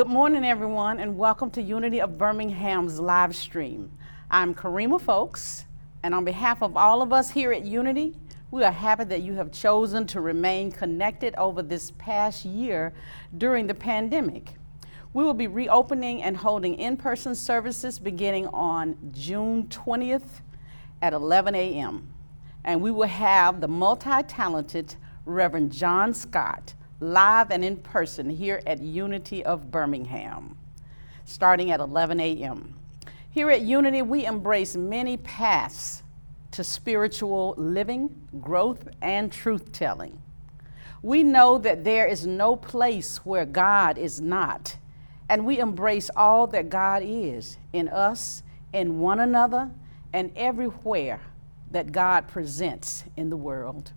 Good morning, everyone, and welcome to Unity of Birmingham's live stream. I'm Karima Folks, and on behalf of all of us here at Unity, we are happy that you have chosen to remain connected over this past year during the pandemic. We will be reopening and holding in-person services beginning on June 20th at 11 a.m. And we will have the multi-talented Reverend John Scott live and in person here at Unity of Birmingham, starting at 11 a.m. Here at Unity, we embrace many paths to spiritual living, growth, and truth-telling. We know that there is no place where God is not, and we embrace all that God is in us, in one another, and everywhere that God presents in the world.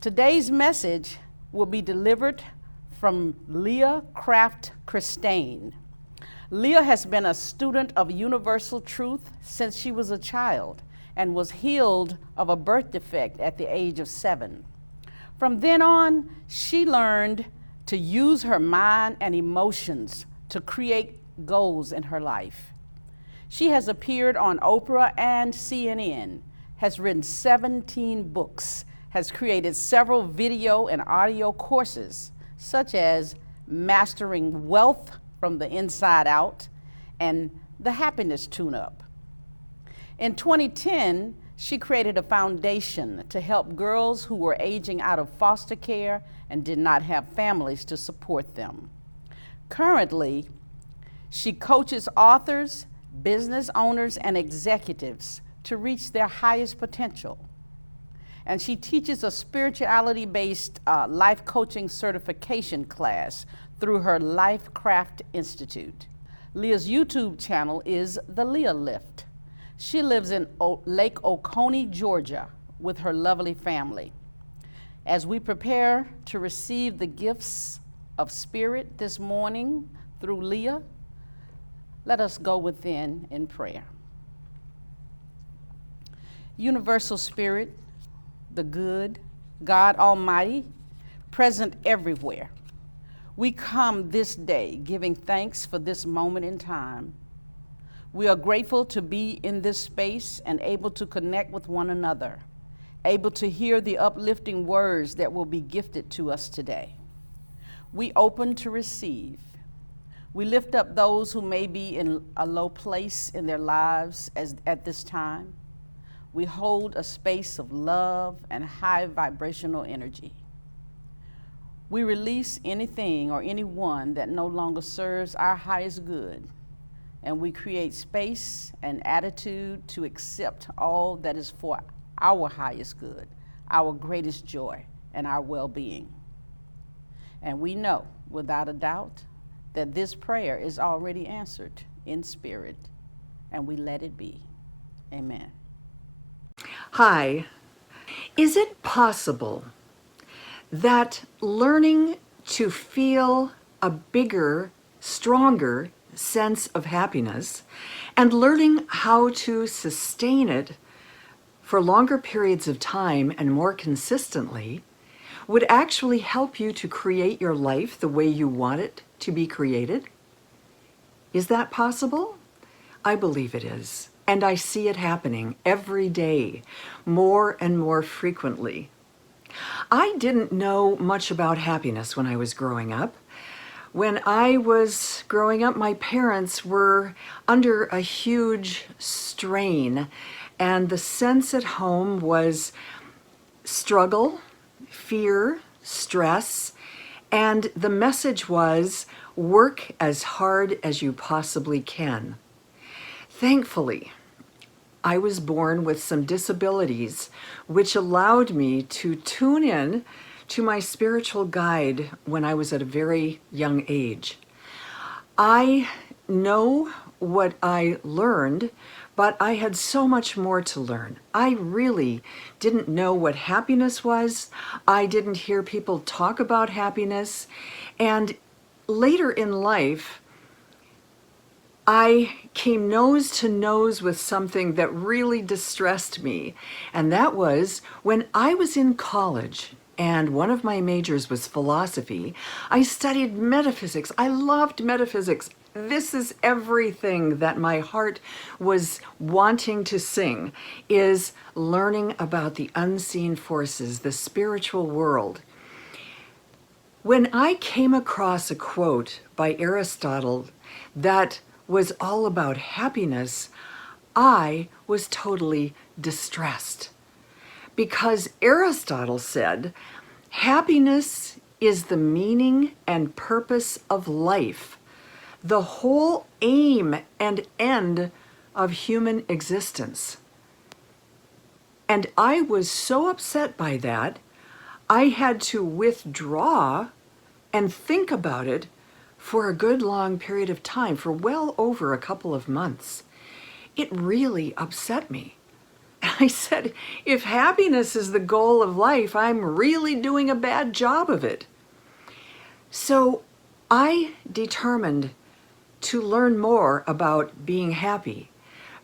Today's message will be delivered from Liah Kraft-Kristaine. Liah has been a student of universal truth since she was a child and was healed of a birth defect at the age of 7. From then on, she learned to use her mind and emotions to create goals in her life. She has appeared on Oprah and CNN, has written 17 books, has created several video and audio courses, such as Mastering Wealth from the Inside Out and The Happiness Tune-Up. In 2010, she created a foundation to help girls who were aging out of foster care and did not have families to support them. Currently, she coaches authors, business owners, and executives to reach their highest potential. And she teaches a spirituality-based life coaching certification class through her Liah Kraft Institute. Liah's YouTube channel is The Liah Lift. She lives in Lake Oconee, Georgia, with her lovely family. As we prepare to receive the gifts of spirit this morning through Liah, let us go within in prayer. Universal Spirit, the good, God Almighty, present everywhere. We come this day giving thanks for this moment in time. We are grateful to be in this space and able to connect with one another, able to hear the uplifting words that will be gifted to us today. We open to receive. We lift up those who may be in a low place in their lives at this time. We hold a space of love and high vibrational energy. We release anything or anyone that no longer serves our highest good, and we create space and attitude to accept all that is for our highest good, our greatest joy, and our well-being. And we know, without a doubt, that this prayer is already answered in spirit, and we let it be. Amen. Hi. Is it possible that learning to feel a bigger, stronger sense of happiness and learning how to sustain it for longer periods of time and more consistently would actually help you to create your life the way you want it to be created? Is that possible? I believe it is. And I see it happening every day, more and more frequently. I didn't know much about happiness when I was growing up. When I was growing up, my parents were under a huge strain, and the sense at home was struggle, fear, stress, and the message was work as hard as you possibly can. Thankfully, I was born with some disabilities, which allowed me to tune in to my spiritual guide when I was at a very young age. I know what I learned, but I had so much more to learn. I really didn't know what happiness was. I didn't hear people talk about happiness. And later in life, I came nose to nose with something that really distressed me. And that was when I was in college and one of my majors was philosophy, I studied metaphysics. I loved metaphysics. This is everything that my heart was wanting to sing, is learning about the unseen forces, the spiritual world. When I came across a quote by Aristotle that was all about happiness, I was totally distressed. Because Aristotle said, happiness is the meaning and purpose of life, the whole aim and end of human existence. And I was so upset by that, I had to withdraw and think about it for a good long period of time, for well over a couple of months. It really upset me. I said, if happiness is the goal of life, I'm really doing a bad job of it. So I determined to learn more about being happy,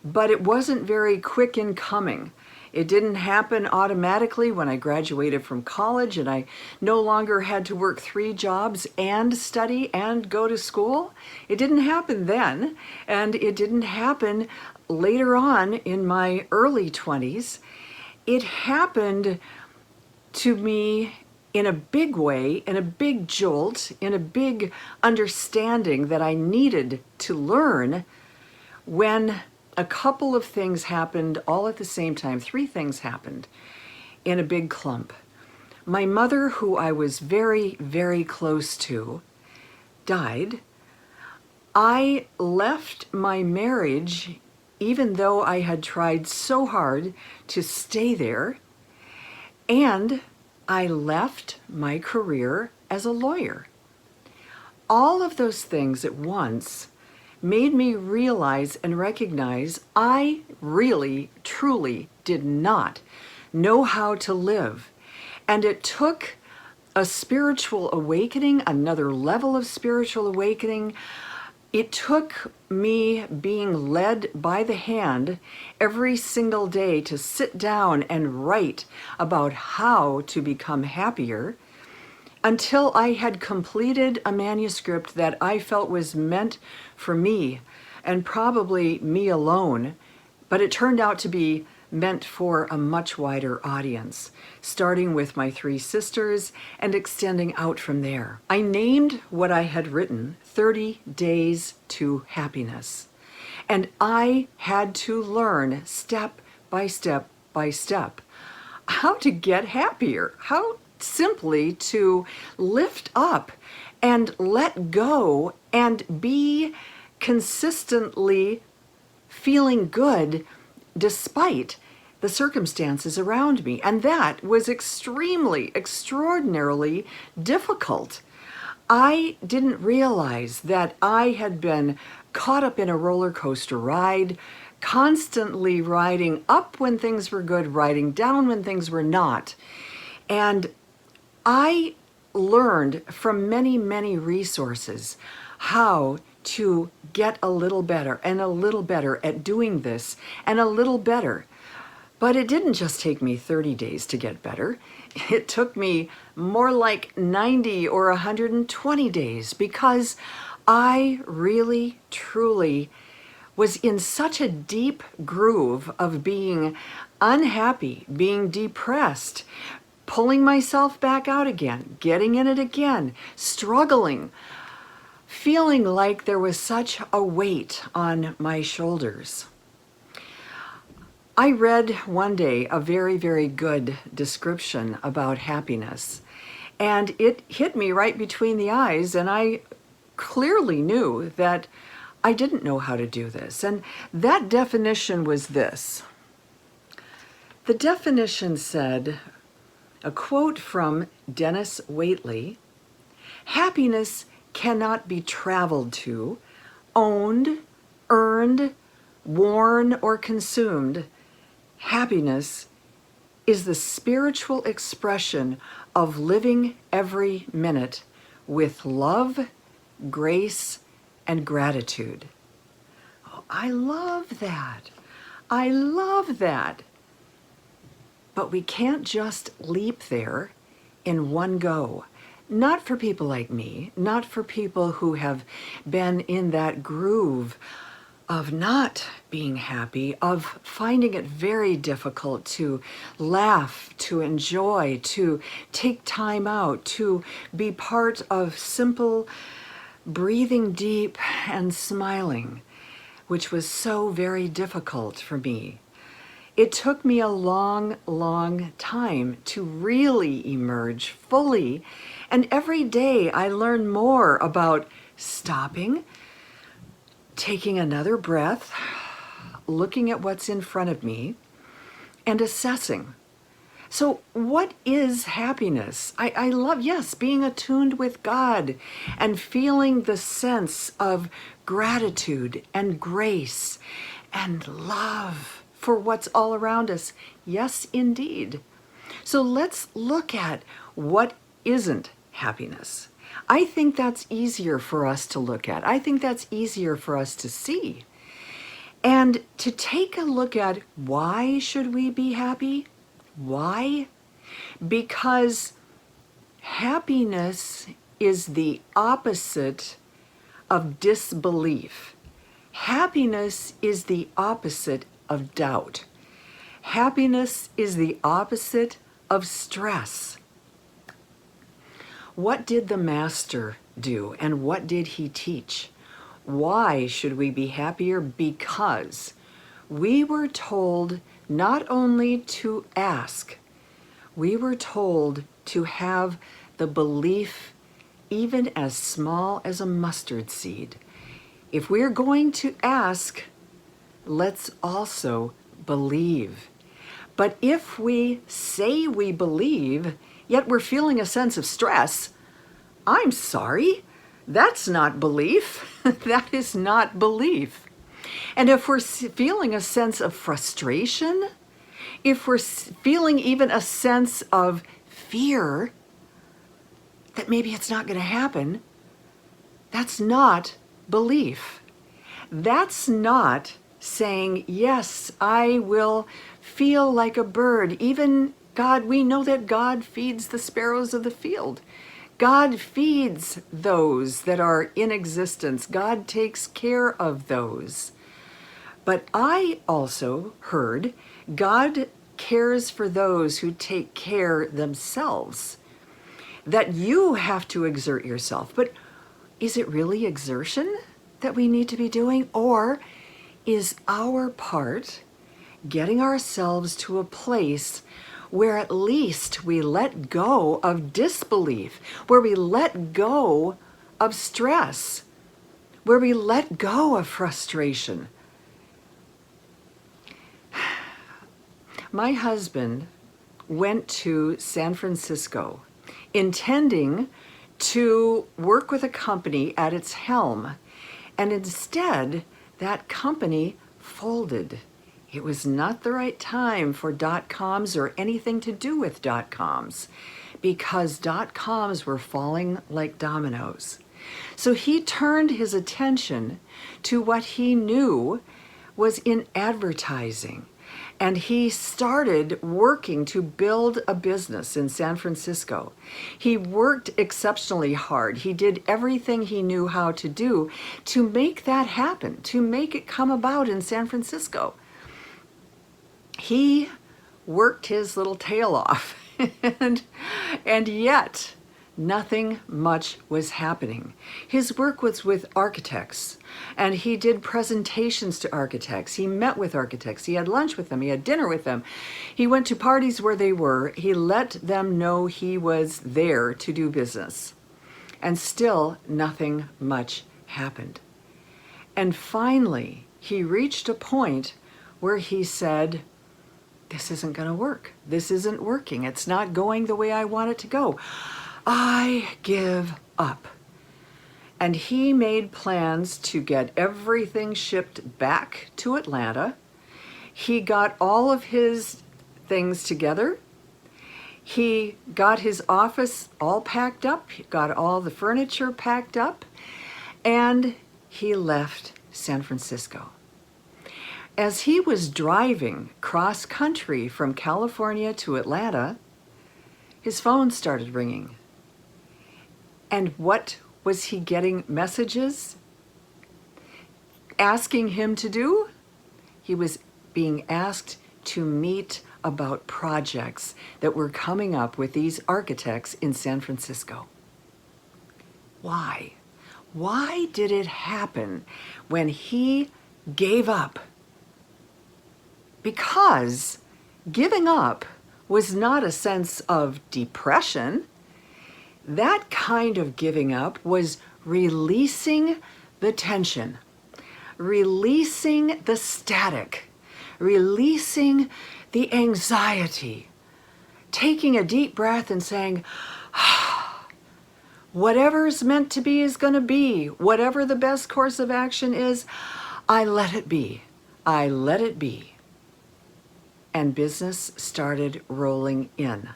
but it wasn't very quick in coming. It didn't happen automatically when I graduated from college and I no longer had to work 3 jobs and study and go to school. It didn't happen then, and it didn't happen later on in my early 20s. It happened to me in a big way, in a big jolt, in a big understanding that I needed to learn when a couple of things happened all at the same time. 3 things happened in a big clump. My mother, who I was very, very close to, died. I left my marriage even though I had tried so hard to stay there, and I left my career as a lawyer. All of those things at once made me realize and recognize I really, truly did not know how to live. And it took a spiritual awakening, another level of spiritual awakening. It took me being led by the hand every single day to sit down and write about how to become happier, until I had completed a manuscript that I felt was meant for me, and probably me alone, but it turned out to be meant for a much wider audience, starting with my 3 sisters and extending out from there. I named what I had written 30 Days to Happiness, and I had to learn step by step by step how to get happier, how simply to lift up and let go and be consistently feeling good despite the circumstances around me. And that was extremely, extraordinarily difficult. I didn't realize that I had been caught up in a roller coaster ride, constantly riding up when things were good, riding down when things were not. And I learned from many, many resources how to get a little better and a little better at doing this and a little better. But it didn't just take me 30 days to get better. It took me more like 90 or 120 days, because I really, truly was in such a deep groove of being unhappy, being depressed, pulling myself back out again, getting in it again, struggling, feeling like there was such a weight on my shoulders. I read one day a very, very good description about happiness, and it hit me right between the eyes, and I clearly knew that I didn't know how to do this. And that definition was this. The definition said, a quote from Dennis Waitley, "Happiness cannot be traveled to, owned, earned, worn, or consumed. Happiness is the spiritual expression of living every minute with love, grace, and gratitude." Oh, I love that. I love that. But we can't just leap there. in one go. Not for people like me, not for people who have been in that groove of not being happy, of finding it very difficult to laugh, to enjoy, to take time out, to be part of simple breathing deep and smiling, which was so very difficult for me. It took me a long, long time to really emerge fully, and every day I learn more about stopping, taking another breath, looking at what's in front of me, and assessing. So what is happiness? I love, yes, being attuned with God and feeling the sense of gratitude and grace and love for what's all around us. Yes, indeed. So let's look at what isn't happiness. I think that's easier for us to look at. I think that's easier for us to see. And to take a look at why should we be happy? Why? Because happiness is the opposite of disbelief. Happiness is the opposite of doubt. Happiness is the opposite of stress. What did the Master do, and what did he teach? Why should we be happier? Because we were told not only to ask, we were told to have the belief even as small as a mustard seed. If we're going to ask, let's also believe. But if we say we believe, yet we're feeling a sense of stress, I'm sorry, that's not belief. That is not belief. And if we're feeling a sense of frustration, if we're feeling even a sense of fear that maybe it's not going to happen, that's not belief. That's not saying, yes, I will feel like a bird. Even God, we know that God feeds the sparrows of the field. God feeds those that are in existence. God takes care of those. But I also heard God cares for those who take care themselves. That you have to exert yourself. But is it really exertion that we need to be doing? Or is our part getting ourselves to a place where at least we let go of disbelief, where we let go of stress, where we let go of frustration? My husband went to San Francisco intending to work with a company at its helm, and instead that company folded. It was not the right time for .coms or anything to do with .coms, because .coms were falling like dominoes. So he turned his attention to what he knew was in advertising. And he started working to build a business in San Francisco. He worked exceptionally hard. He did everything he knew how to do to make that happen, to make it come about in San Francisco. He worked his little tail off, and yet nothing much was happening. His work was with architects, and he did presentations to architects. He met with architects. He had lunch with them. He had dinner with them. He went to parties where they were. He let them know he was there to do business. And still nothing much happened. And finally, he reached a point where he said, this isn't going to work. This isn't working. It's not going the way I want it to go. I give up. And he made plans to get everything shipped back to Atlanta. He got all of his things together. He got his office all packed up. He got all the furniture packed up. And he left San Francisco. As he was driving cross country from California to Atlanta, his phone started ringing. And what was he getting messages asking him to do? He was being asked to meet about projects that were coming up with these architects in San Francisco. Why? Why did it happen when he gave up? Because giving up was not a sense of depression. That kind of giving up was releasing the tension, releasing the static, releasing the anxiety, taking a deep breath and saying, whatever's meant to be is going to be. Whatever the best course of action is, I let it be. I let it be. And business started rolling in.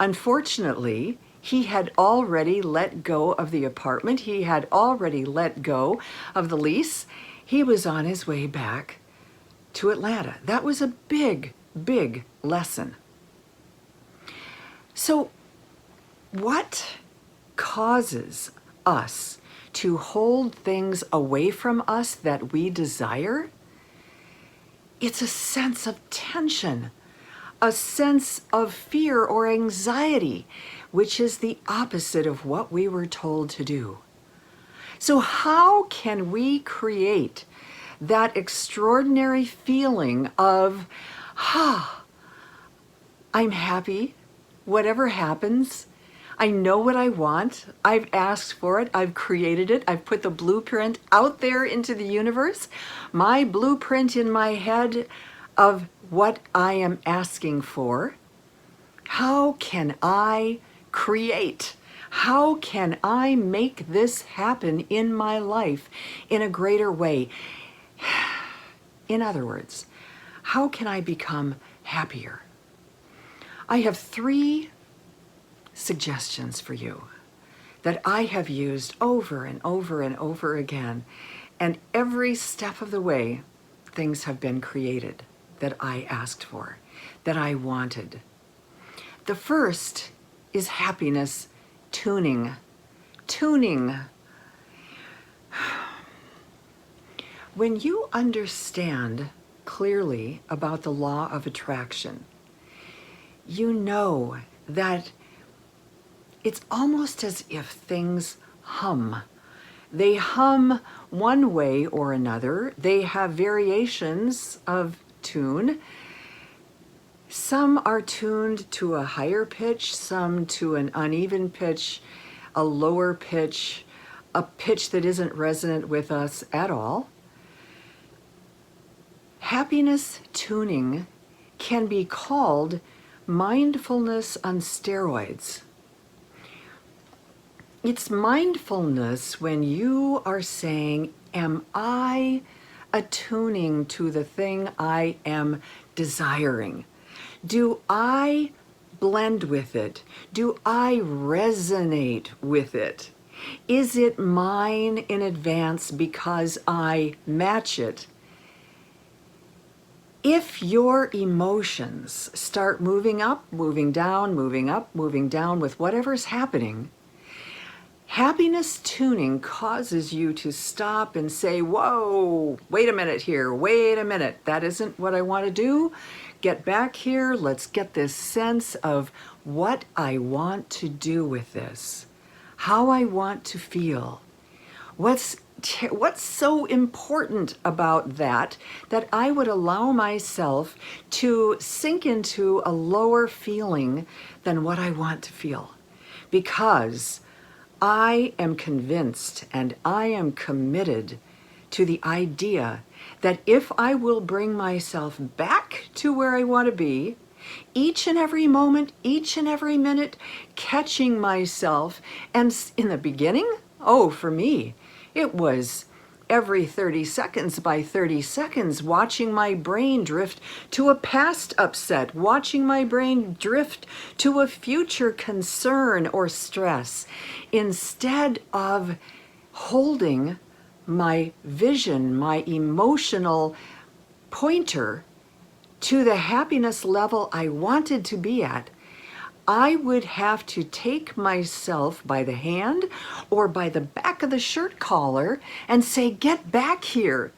Unfortunately, he had already let go of the apartment. He had already let go of the lease. He was on his way back to Atlanta. That was a big, big lesson. So, what causes us to hold things away from us that we desire? It's a sense of tension, a sense of fear or anxiety, which is the opposite of what we were told to do. So how can we create that extraordinary feeling of, I'm happy, whatever happens, I know what I want, I've asked for it, I've created it, I've put the blueprint out there into the universe, my blueprint in my head of what I am asking for. How can I create? How can I make this happen in my life in a greater way? In other words, how can I become happier? I have 3 suggestions for you that I have used over and over and over again, and every step of the way things have been created that I asked for, that I wanted. The first is happiness tuning. Tuning. When you understand clearly about the law of attraction, you know that it's almost as if things hum. They hum one way or another. They have variations of tune. Some are tuned to a higher pitch, some to an uneven pitch, a lower pitch, a pitch that isn't resonant with us at all. Happiness tuning can be called mindfulness on steroids. It's mindfulness when you are saying, am I attuning to the thing I am desiring? Do I blend with it? Do I resonate with it? Is it mine in advance because I match it? If your emotions start moving up, moving down, moving up, moving down with whatever's happening, happiness tuning causes you to stop and say, whoa, wait a minute here, wait a minute, that isn't what I want to do. Get back here, let's get this sense of what I want to do with this, how I want to feel. What's so important about that I would allow myself to sink into a lower feeling than what I want to feel? Because I am convinced and I am committed to the idea that if I will bring myself back to where I want to be, each and every moment, each and every minute, catching myself, and in the beginning, for me, it was every 30 seconds by 30 seconds, watching my brain drift to a past upset, watching my brain drift to a future concern or stress, instead of holding my vision, my emotional pointer to the happiness level I wanted to be at. I would have to take myself by the hand or by the back of the shirt collar and say, get back here.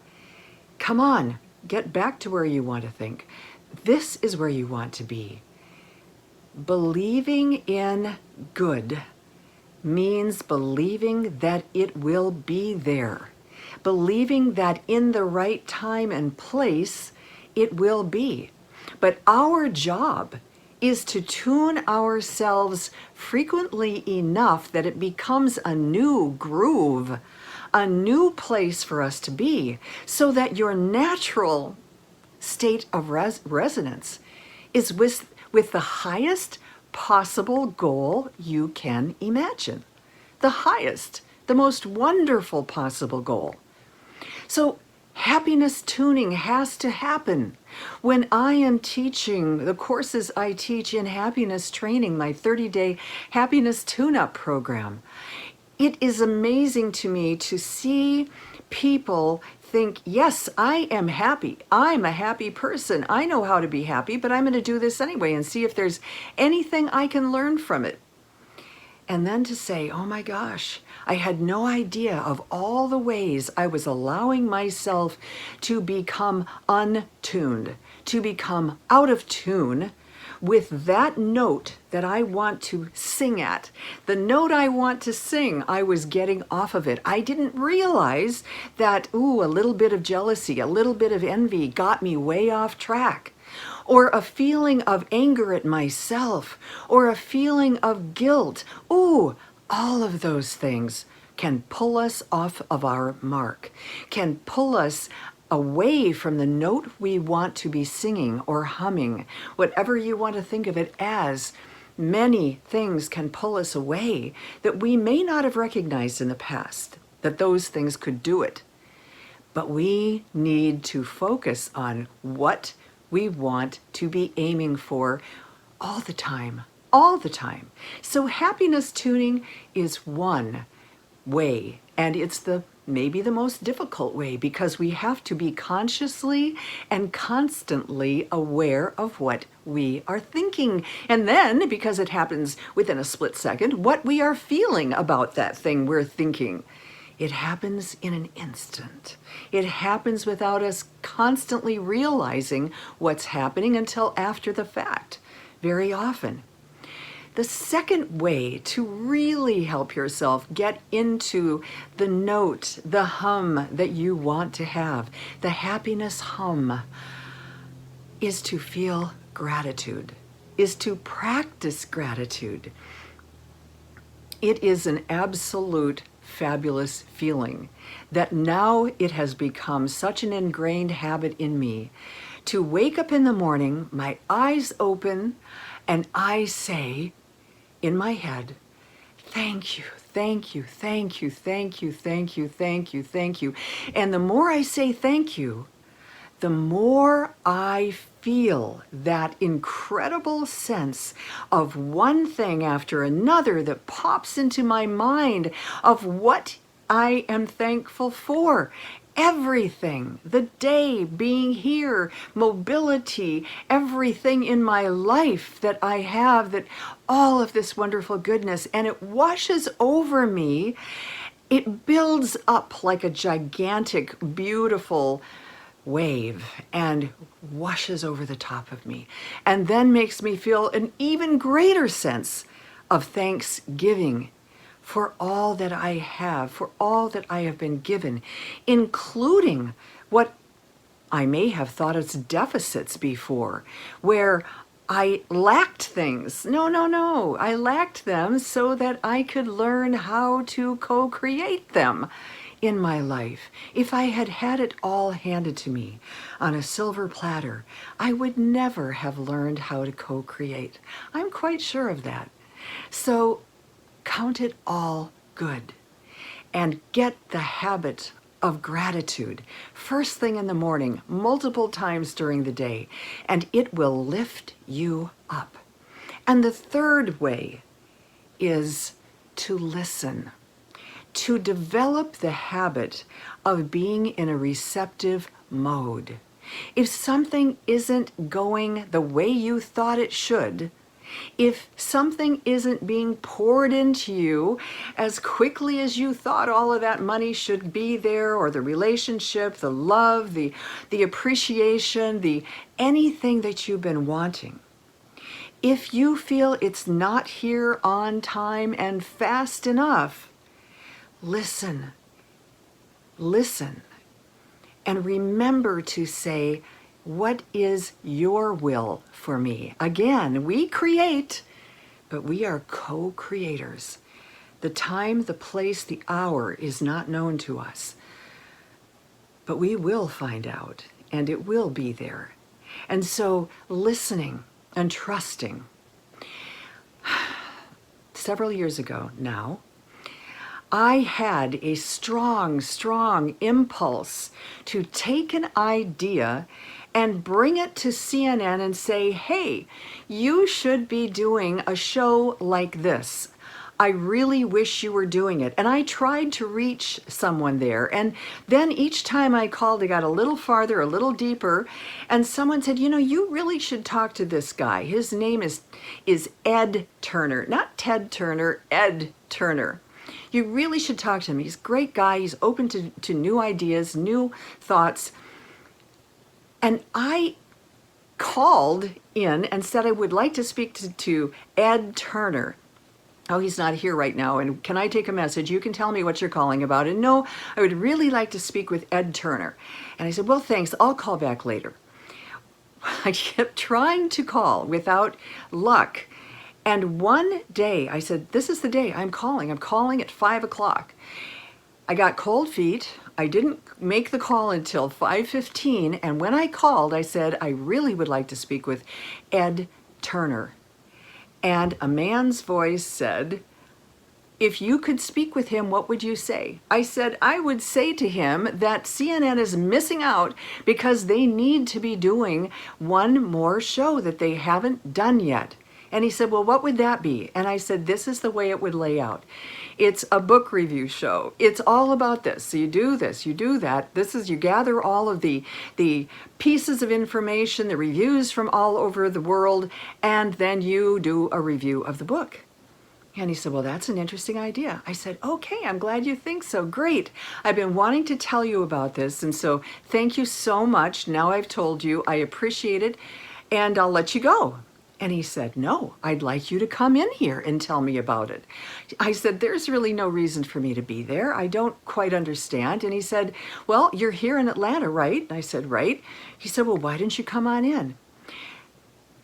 Come on, get back to where you want to think. This is where you want to be. Believing in good means believing that it will be there. Believing that in the right time and place, it will be. But our job is to tune ourselves frequently enough that it becomes a new groove, a new place for us to be, so that your natural state of resonance is with the highest possible goal you can imagine. The highest, the most wonderful possible goal. So happiness tuning has to happen. When I am teaching the courses I teach in happiness training, my 30-day happiness tune-up program, it is amazing to me to see people think, yes, I am happy. I'm a happy person. I know how to be happy, but I'm going to do this anyway and see if there's anything I can learn from it. And then to say, oh my gosh, I had no idea of all the ways I was allowing myself to become untuned, to become out of tune with that note that I want to sing at. The note I want to sing, I was getting off of it. I didn't realize that, a little bit of jealousy, a little bit of envy got me way off track. Or a feeling of anger at myself, or a feeling of guilt. All of those things can pull us off of our mark, can pull us away from the note we want to be singing or humming, whatever you want to think of it as. Many things can pull us away that we may not have recognized in the past, that those things could do it. But we need to focus on what we want to be aiming for all the time, all the time. So happiness tuning is one way, and it's maybe the most difficult way, because we have to be consciously and constantly aware of what we are thinking. And then, because it happens within a split second, what we are feeling about that thing we're thinking. It happens in an instant. It happens without us constantly realizing what's happening until after the fact, very often. The second way to really help yourself get into the note, the hum that you want to have, the happiness hum, is to feel gratitude, is to practice gratitude. It is an absolute fabulous feeling that now it has become such an ingrained habit in me to wake up in the morning, my eyes open, and I say in my head, thank you, thank you, thank you, thank you, thank you, thank you, thank you. And the more I say thank you, the more I feel that incredible sense of one thing after another that pops into my mind of what I am thankful for. Everything, the day, being here, mobility, everything in my life that I have, that all of this wonderful goodness, and it washes over me. It builds up like a gigantic, beautiful wave and washes over the top of me, and then makes me feel an even greater sense of thanksgiving for all that I have, for all that I have been given, including what I may have thought as deficits before, where I lacked things. No, I lacked them so that I could learn how to co-create them in my life. If I had had it all handed to me on a silver platter, I would never have learned how to co-create. I'm quite sure of that. So count it all good and get the habit of gratitude first thing in the morning, multiple times during the day, and it will lift you up. And the third way is to listen, to develop the habit of being in a receptive mode. If something isn't going the way you thought it should, If something isn't being poured into you as quickly as you thought all of that money should be there, or the relationship, the love, the appreciation, the anything that you've been wanting, if you feel it's not here on time and fast enough, listen, listen, and remember to say, what is your will for me? Again, we create, but we are co-creators. The time, the place, the hour is not known to us, but we will find out, and it will be there. And so listening and trusting. Several years ago now, I had a strong, strong impulse to take an idea and bring it to CNN and say, hey, you should be doing a show like this. I really wish you were doing it. And I tried to reach someone there. And then each time I called, I got a little farther, a little deeper. And someone said, you know, you really should talk to this guy. His name is Ed Turner, not Ted Turner, Ed Turner. You really should talk to him. He's a great guy. He's open to new ideas, new thoughts. And I called in and said I would like to speak to Ed Turner. Oh, he's not here right now. And can I take a message? You can tell me what you're calling about. And no, I would really like to speak with Ed Turner. And I said, well, thanks. I'll call back later. I kept trying to call without luck. And one day I said, this is the day I'm calling. I'm calling at 5 o'clock. I got cold feet. I didn't make the call until 5:15. And when I called, I said, I really would like to speak with Ed Turner. And a man's voice said, if you could speak with him, what would you say? I said, I would say to him that CNN is missing out because they need to be doing one more show that they haven't done yet. And he said, well, what would that be? And I said, this is the way it would lay out. It's a book review show. It's all about this. So you do this, you do that. This is, you gather all of the pieces of information, the reviews from all over the world, and then you do a review of the book. And he said, well, that's an interesting idea. I said, okay, I'm glad you think so. Great. I've been wanting to tell you about this. And so thank you so much. Now I've told you, I appreciate it, and I'll let you go. And he said, no, I'd like you to come in here and tell me about it. I said, there's really no reason for me to be there. I don't quite understand. And he said, well, you're here in Atlanta, right? And I said, right. He said, well, why didn't you come on in?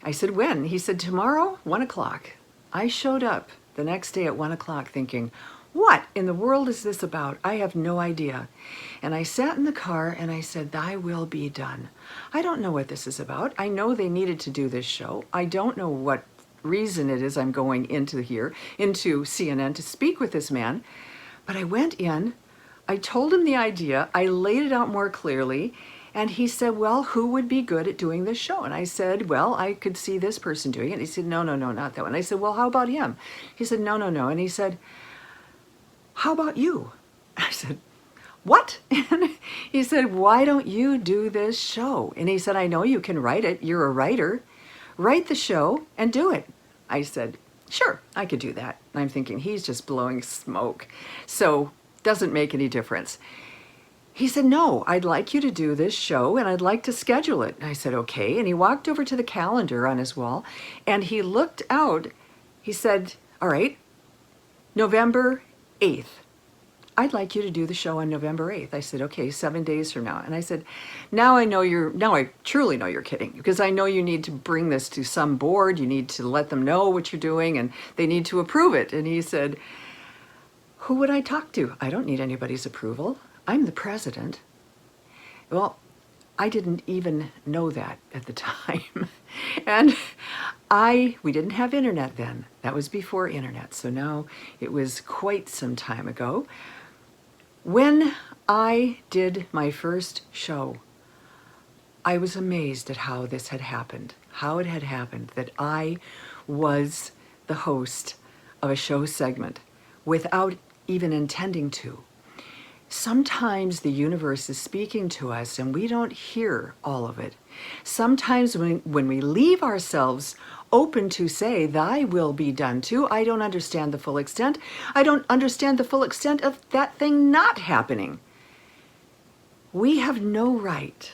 I said, when? He said, tomorrow, 1 o'clock. I showed up the next day at 1 o'clock thinking, what in the world is this about? I have no idea. And I sat in the car and I said, thy will be done. I don't know what this is about. I know they needed to do this show. I don't know what reason it is I'm going into CNN to speak with this man. But I went in, I told him the idea, I laid it out more clearly, and he said, well, who would be good at doing this show? And I said, well, I could see this person doing it. He said, no, not that one. I said, well, how about him? He said, no. And he said, how about you? I said, what? And he said, why don't you do this show? And he said, I know you can write it. You're a writer. Write the show and do it. I said, sure, I could do that. And I'm thinking, he's just blowing smoke. So doesn't make any difference. He said, no, I'd like you to do this show and I'd like to schedule it. And I said, okay. And he walked over to the calendar on his wall and he looked out. He said, all right, November 8th. I'd like you to do the show on November 8th. I said, okay, 7 days from now. And I said, now I truly know you're kidding, because I know you need to bring this to some board. You need to let them know what you're doing and they need to approve it. And he said, who would I talk to? I don't need anybody's approval. I'm the president. Well, I didn't even know that at the time. And we didn't have internet then. That was before internet. So now it was quite some time ago. When I did my first show, I was amazed at how this had happened, how it had happened that I was the host of a show segment without even intending to. Sometimes the universe is speaking to us and we don't hear all of it. Sometimes when we leave ourselves open to say, thy will be done too, I don't understand the full extent. I don't understand the full extent of that thing not happening. We have no right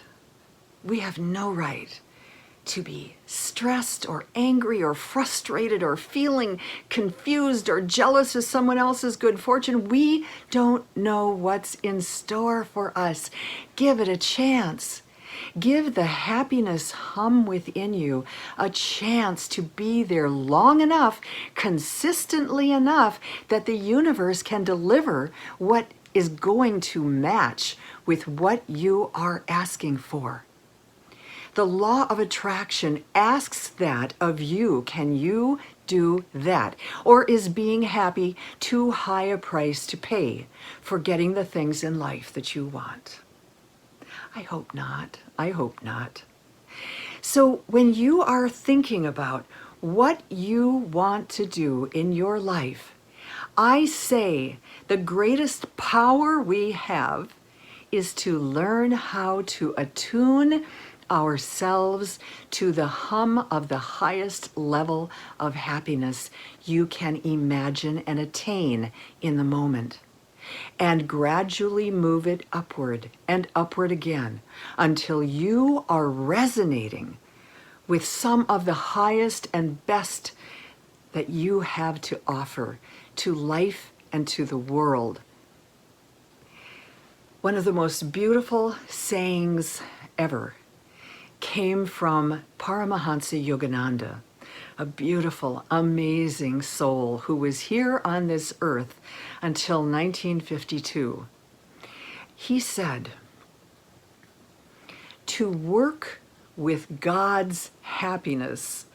to be stressed or angry or frustrated or feeling confused or jealous of someone else's good fortune. We don't know what's in store for us. Give it a chance. Give the happiness hum within you a chance to be there long enough, consistently enough, that the universe can deliver what is going to match with what you are asking for. The law of attraction asks that of you. Can you do that? Or is being happy too high a price to pay for getting the things in life that you want? I hope not. I hope not. So when you are thinking about what you want to do in your life, I say the greatest power we have is to learn how to attune ourselves to the hum of the highest level of happiness you can imagine and attain in the moment, and gradually move it upward and upward again until you are resonating with some of the highest and best that you have to offer to life and to the world. One of the most beautiful sayings ever came from Paramahansa Yogananda, a beautiful, amazing soul who was here on this earth until 1952. He said, "To work with God's happiness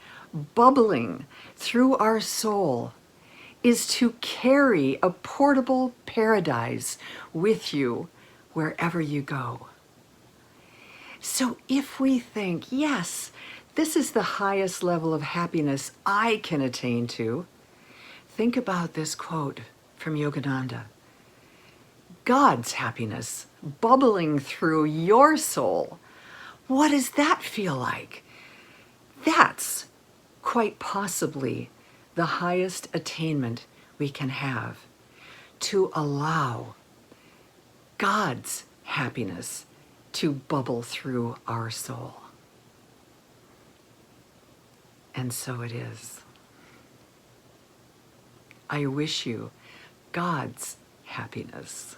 bubbling through our soul is to carry a portable paradise with you wherever you go." So if we think, yes, this is the highest level of happiness I can attain to, think about this quote from Yogananda. God's happiness bubbling through your soul. What does that feel like? That's quite possibly the highest attainment we can have, to allow God's happiness to bubble through our soul. And so it is. I wish you God's happiness.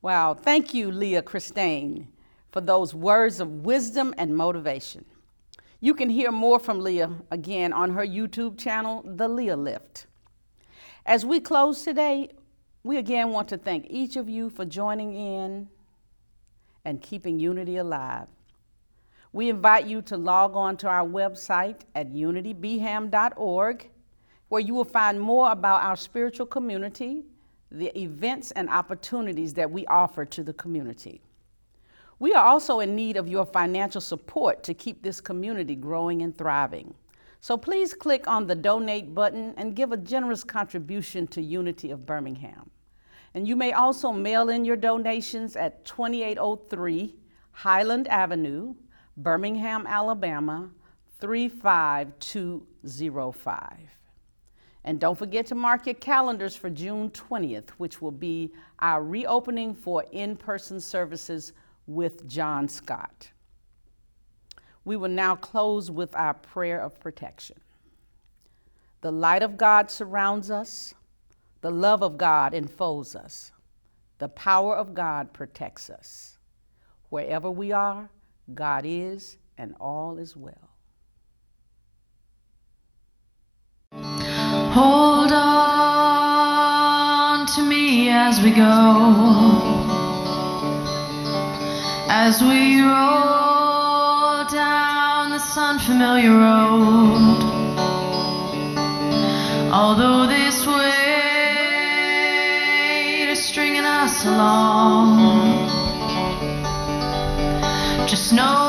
Wow, thank you, Liah Kraft-Kristaine, for those words of wisdom and motivation. You can hear more from Liah again on her YouTube channel, The Liah Lift. As we close today, we again want to thank each of you for joining in and keeping unity alive. We invite you to log on to our website at unitybham.org, where you will find more about our spiritual community, the events and opportunities that we offer to the community. We are also in need of your financial support to keep this community growing and thriving. So please click on the donate button and give a generous contribution to Unity of Birmingham. And you may also mail in your donations at 2803 Highland Avenue, Birmingham, Alabama, 35205. And don't forget to mark your calendars for June 20th, which will be our reopening for in-person services with John Scott. We will now close with our prayer of protection. The light of God surrounds us. The love of God enfolds us. The power of God protects us. Wherever we are, God is, and all is well. Hold on to me as we go, as we roll down this unfamiliar road. Although this weight is stringing us along, just know